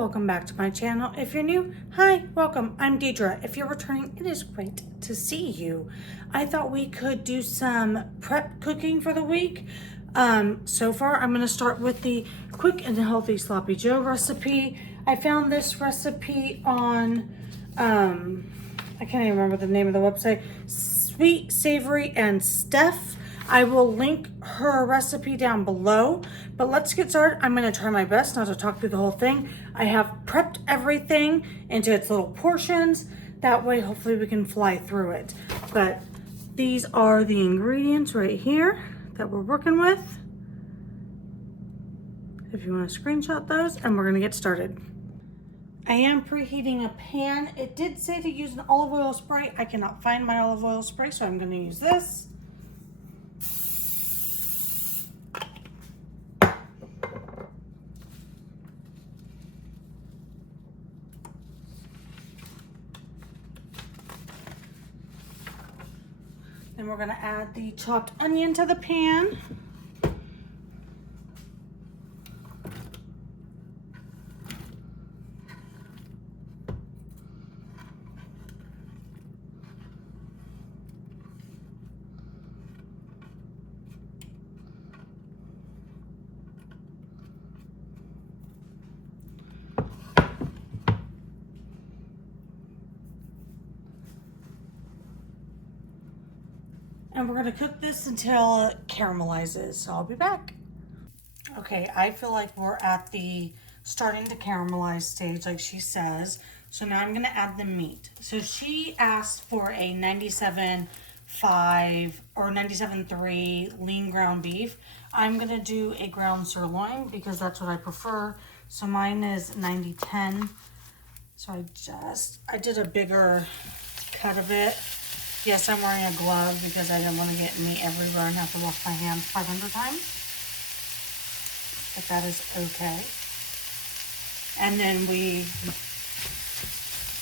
welcome back to my channel. If you're new, hi, welcome. I'm Deidra. If you're returning, it is great to see you. I thought we could do some prep cooking for the week. So far, I'm going to start with the quick and healthy sloppy joe recipe. I found this recipe on, I can't even remember the name of the website, Sweet, Savory, and Steph. I will link her recipe down below, but let's get started. I'm gonna try my best not to talk through the whole thing. I have prepped everything into its little portions. That way, hopefully we can fly through it. But these are the ingredients right here that we're working with. If you wanna screenshot those, and we're gonna get started. I am preheating a pan. It did say to use an olive oil spray. I cannot find my olive oil spray, so I'm gonna use this. Then we're gonna add the chopped onion to the pan. And we're gonna cook this until it caramelizes, so I'll be back. Okay, I feel like we're at the starting to caramelize stage, like she says. So now I'm gonna add the meat. So she asked for a 97.5 or 97.3 lean ground beef. I'm gonna do a ground sirloin because that's what I prefer. So mine is 90-10. So I did a bigger cut of it. Yes, I'm wearing a glove because I didn't want to get meat everywhere and have to wash my hands 500 times. But that is okay. And then we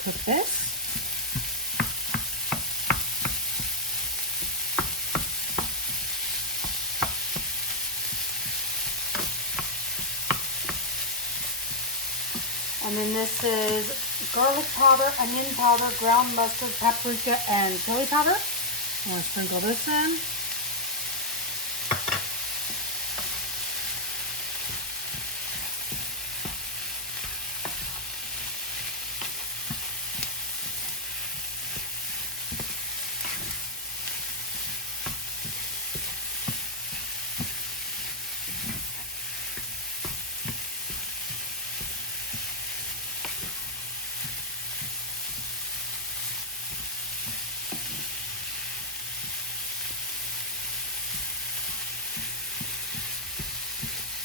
cook this. And then this is garlic powder, onion powder, ground mustard, paprika, and chili powder. I'm going to sprinkle this in.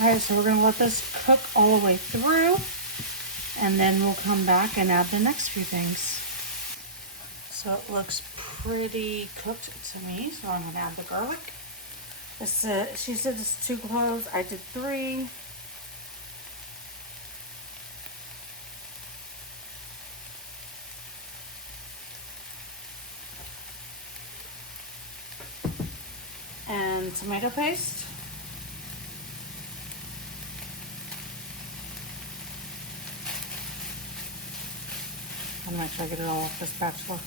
All right, so we're gonna let this cook all the way through, and then we'll come back and add the next few things. So it looks pretty cooked to me, so I'm gonna add the garlic. This she said it's 2 cloves, I did 3. And tomato paste. I'm gonna make sure I get it all off this spatula.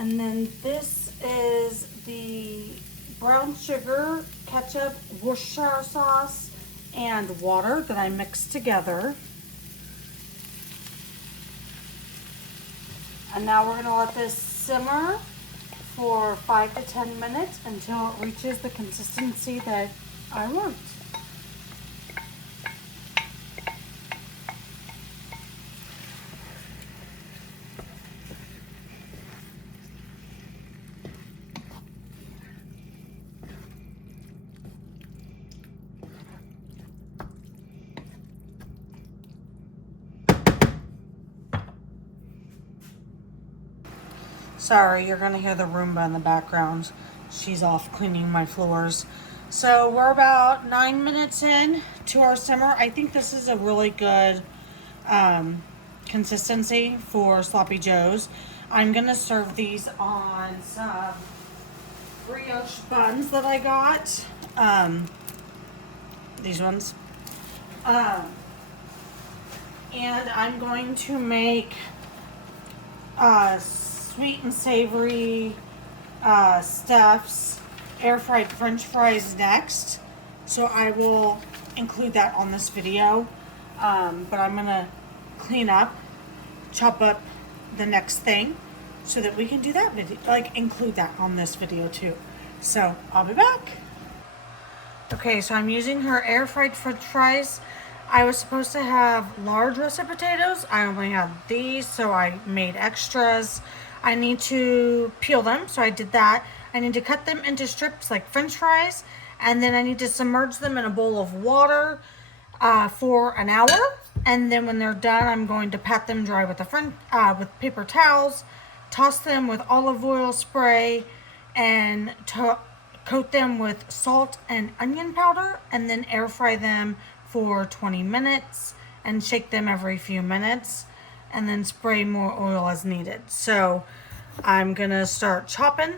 And then this is the brown sugar, ketchup, Worcestershire sauce, and water that I mixed together. And now we're gonna let this simmer for 5 to 10 minutes until it reaches the consistency that I want. Sorry, you're gonna hear the Roomba in the background. She's off cleaning my floors. So we're about 9 minutes in to our simmer. I think this is a really good consistency for sloppy joes. I'm gonna serve these on some brioche buns that I got. These ones. And I'm going to make sweet and savory stuffs, air fried French fries next. So I will include that on this video. But I'm gonna clean up, chop up the next thing so that we can do that video, like include that on this video too. So I'll be back. Okay, so I'm using her air fried French fries. I was supposed to have large russet potatoes. I only have these, so I made extras. I need to peel them, so I did that. I need to cut them into strips like French fries, and then I need to submerge them in a bowl of water for an hour. And then when they're done, I'm going to pat them dry with with paper towels, toss them with olive oil spray, and coat them with salt and onion powder, and then air fry them for 20 minutes and shake them every few minutes, and then spray more oil as needed. So I'm gonna start chopping,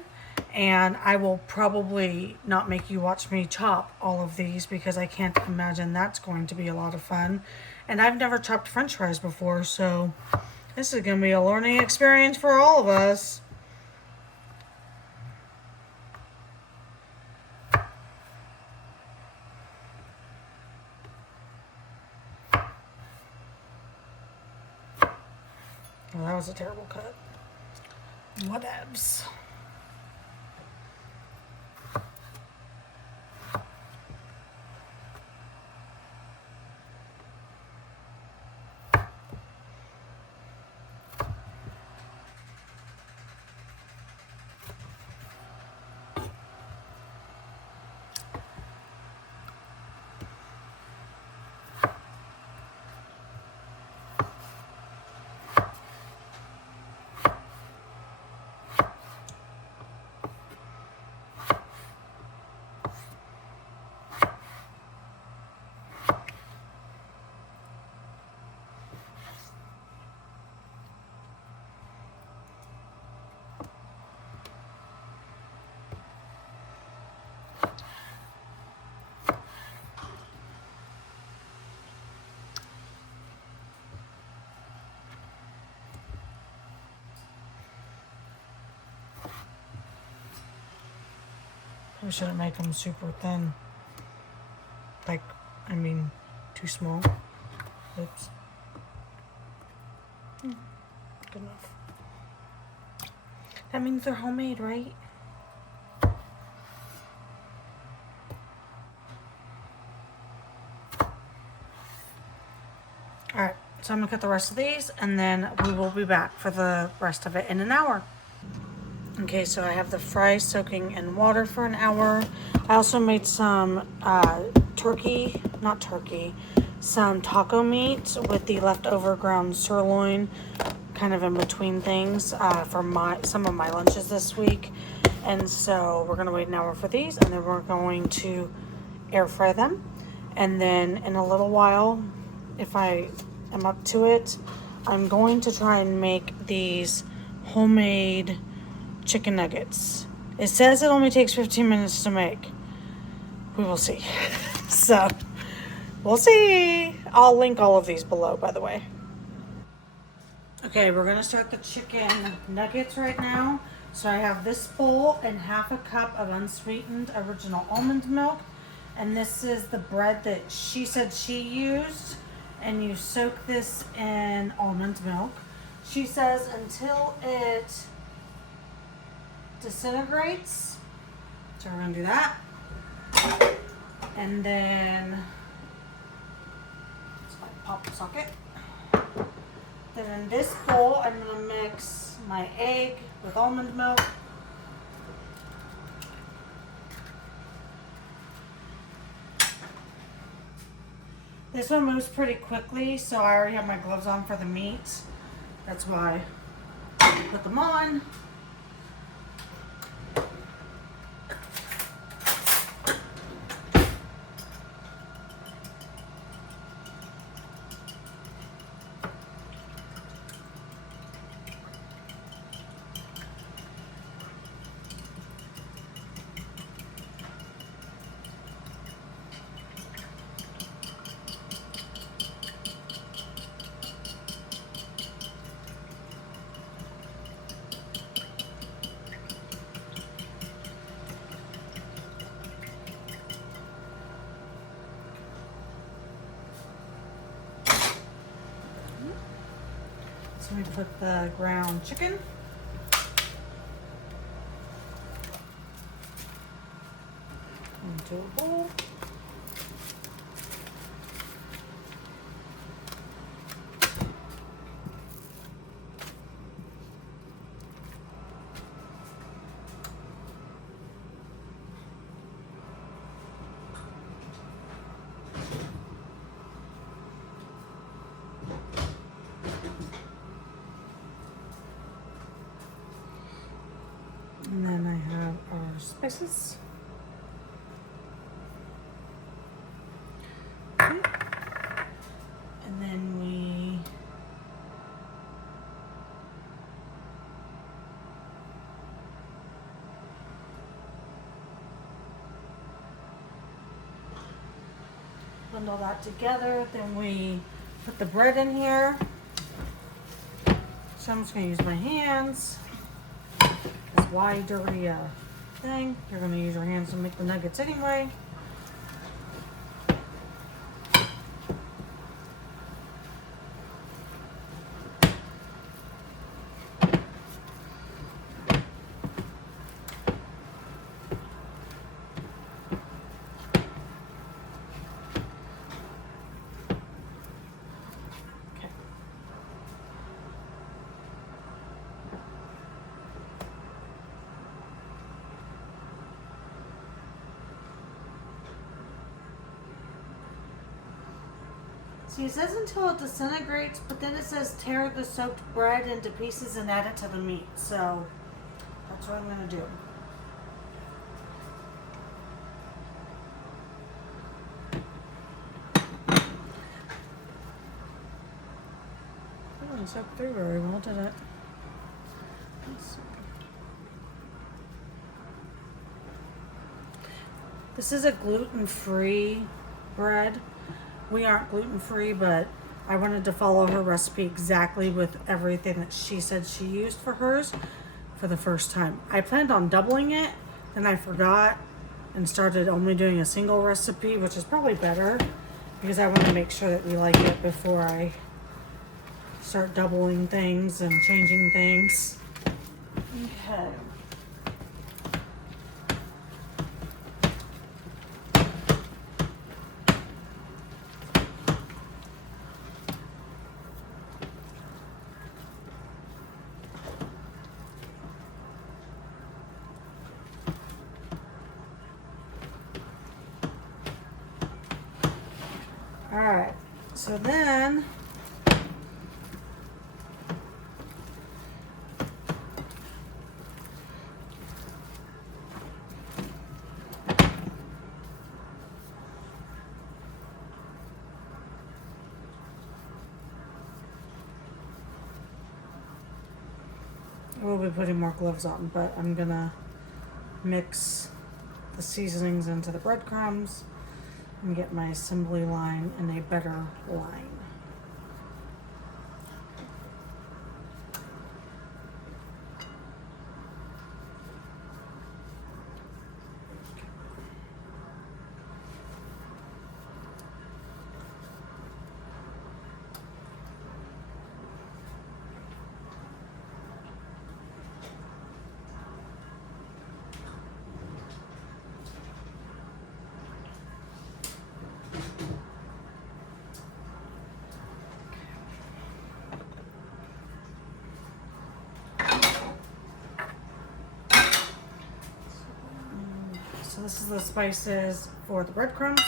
and I will probably not make you watch me chop all of these because I can't imagine that's going to be a lot of fun. And I've never chopped French fries before, so this is gonna be a learning experience for all of us. Well, that was a terrible cut. Whatevs. We shouldn't make them super thin. Like, I mean, too small. Oops. Good enough. That means they're homemade, right? Alright, so I'm gonna cut the rest of these, and then we will be back for the rest of it in an hour. Okay, so I have the fries soaking in water for an hour. I also made some some taco meat with the leftover ground sirloin, kind of in between things for some of my lunches this week. And so we're gonna wait an hour for these, and then we're going to air fry them. And then in a little while, if I am up to it, I'm going to try and make these homemade chicken nuggets. It says it only takes 15 minutes to make. We will see. So, we'll see. I'll link all of these below, by the way. Okay, we're gonna start the chicken nuggets right now. So I have this bowl and half a cup of unsweetened original almond milk. And this is the bread that she said she used. And you soak this in almond milk. She says until it disintegrates. So we're gonna do that. And then it's my pop socket. Then in this bowl, I'm gonna mix my egg with almond milk. This one moves pretty quickly, so I already have my gloves on for the meat. That's why I put them on. So we put the ground chicken. Into a bowl. And then I have our spices. Okay. And then we blend all that together. Then we put the bread in here. So I'm just going to use my hands. Why dirty thing? You're going to use your hands to make the nuggets anyway. See, it says until it disintegrates, but then it says tear the soaked bread into pieces and add it to the meat. So that's what I'm going to do. It didn't soak through very well, did it? Let's see. This is a gluten-free bread. We aren't gluten-free, but I wanted to follow her recipe exactly with everything that she said she used for hers for the first time. I planned on doubling it, then I forgot and started only doing a single recipe, which is probably better because I want to make sure that we like it before I start doubling things and changing things. Okay. All right, so then we'll be putting more gloves on, but I'm gonna mix the seasonings into the breadcrumbs and get my assembly line in a better line. So this is the spices for the breadcrumbs.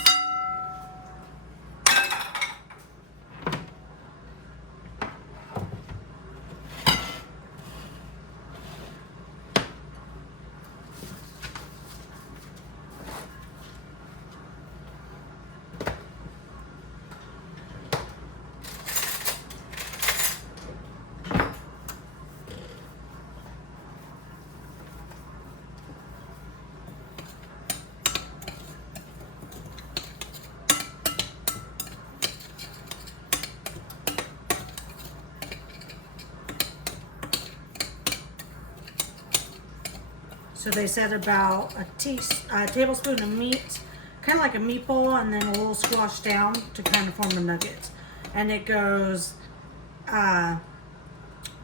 So they said about a tablespoon of meat, kind of like a meatball, and then a little squashed down to kind of form a nugget. And it goes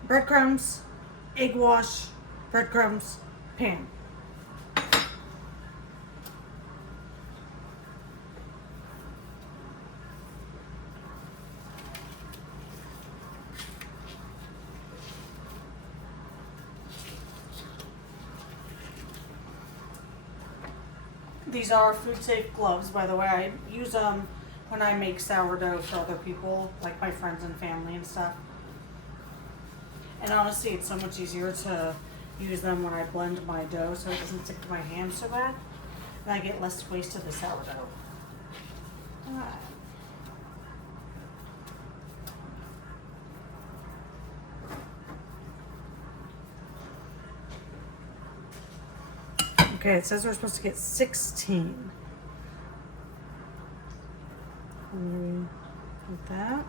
breadcrumbs, egg wash, breadcrumbs, pan. These are food safe gloves, by the way. I use them when I make sourdough for other people, like my friends and family and stuff. And honestly, it's so much easier to use them when I blend my dough so it doesn't stick to my hands so bad. And I get less waste of the sourdough. Alright. Okay, it says we're supposed to get 16. Like that.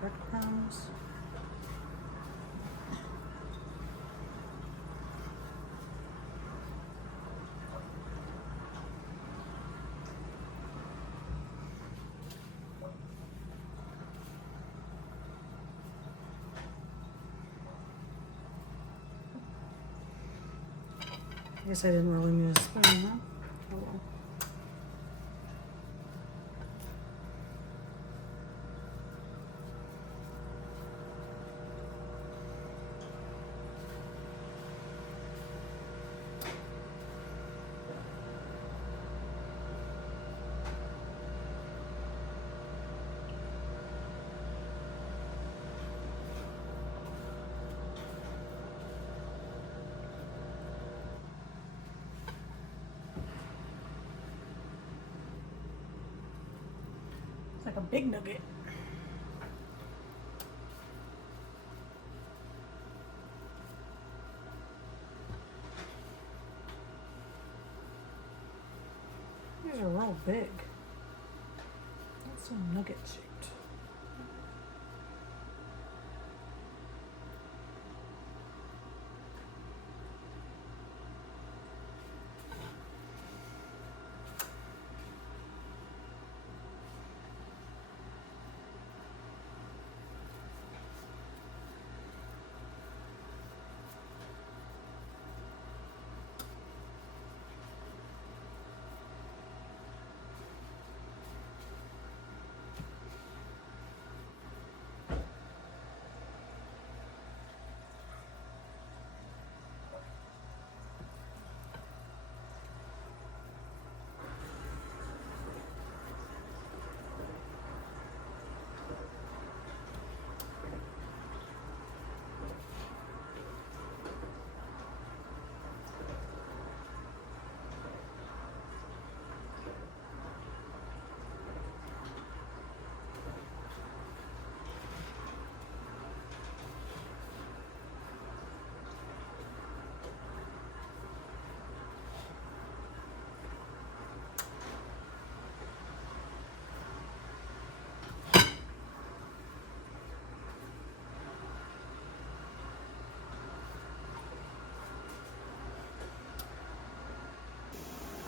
Breadcrumbs. I guess I didn't really need a spoon, huh? Oh well. It's like a big nugget. These are real big. That's so nugget shaped.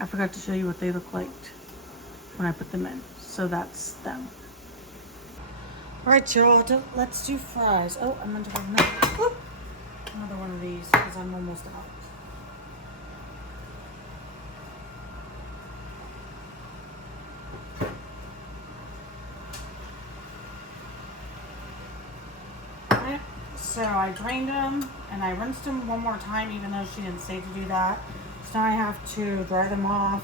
I forgot to show you what they look like when I put them in. So that's them. All right, y'all, let's do fries. Oh, I meant to have another one of these because I'm almost out. Alright, so I drained them and I rinsed them one more time, even though she didn't say to do that. So now I have to dry them off,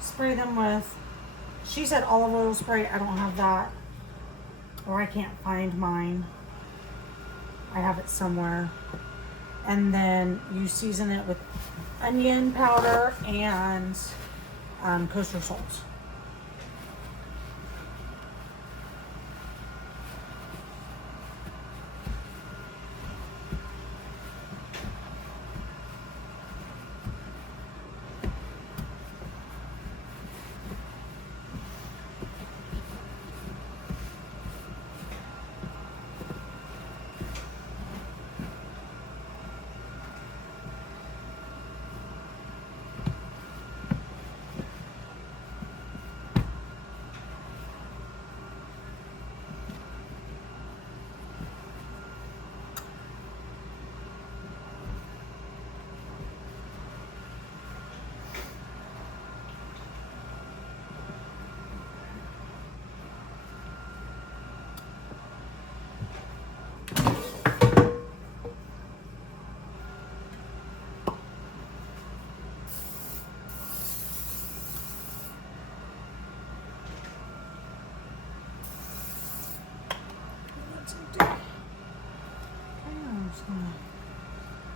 spray them with, she said olive oil spray. I don't have that, or I can't find mine. I have it somewhere. And then you season it with onion powder and kosher salt.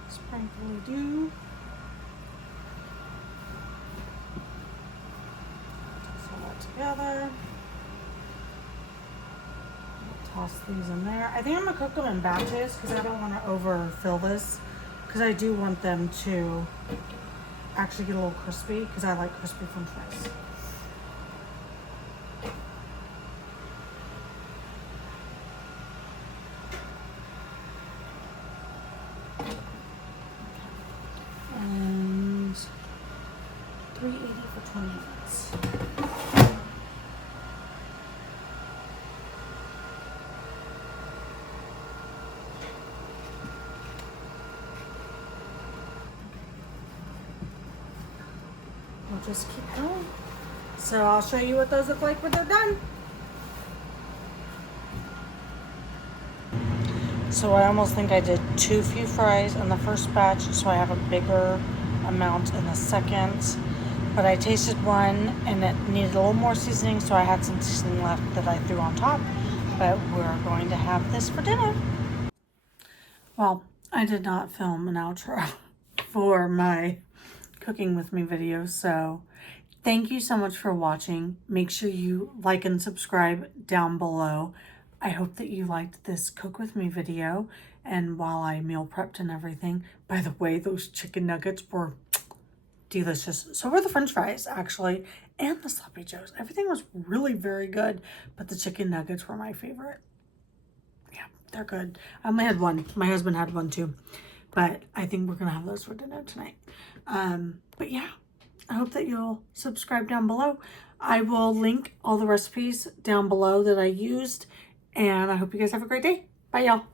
Sprinkly dew. Toss all that together. Toss these in there. I think I'm gonna cook them in batches because I don't want to overfill this, because I do want them to actually get a little crispy, because I like crispy French fries. And 380 for 20 minutes. We'll just keep going. So I'll show you what those look like when they're done. So I almost think I did too few fries in the first batch, so I have a bigger amount in the second. But I tasted one and it needed a little more seasoning, so I had some seasoning left that I threw on top. But we're going to have this for dinner. Well, I did not film an outro for my cooking with me video, so thank you so much for watching. Make sure you like and subscribe down below. I hope that you liked this cook with me video, and while I meal prepped and everything. By the way, those chicken nuggets were delicious. So were the French fries, actually, and the sloppy joes. Everything was really very good, but the chicken nuggets were my favorite. Yeah, they're good. I only had one. My husband had one too, but I think we're gonna have those for dinner tonight. But yeah, I hope that you'll subscribe down below. I will link all the recipes down below that I used, and I hope you guys have a great day. Bye, y'all.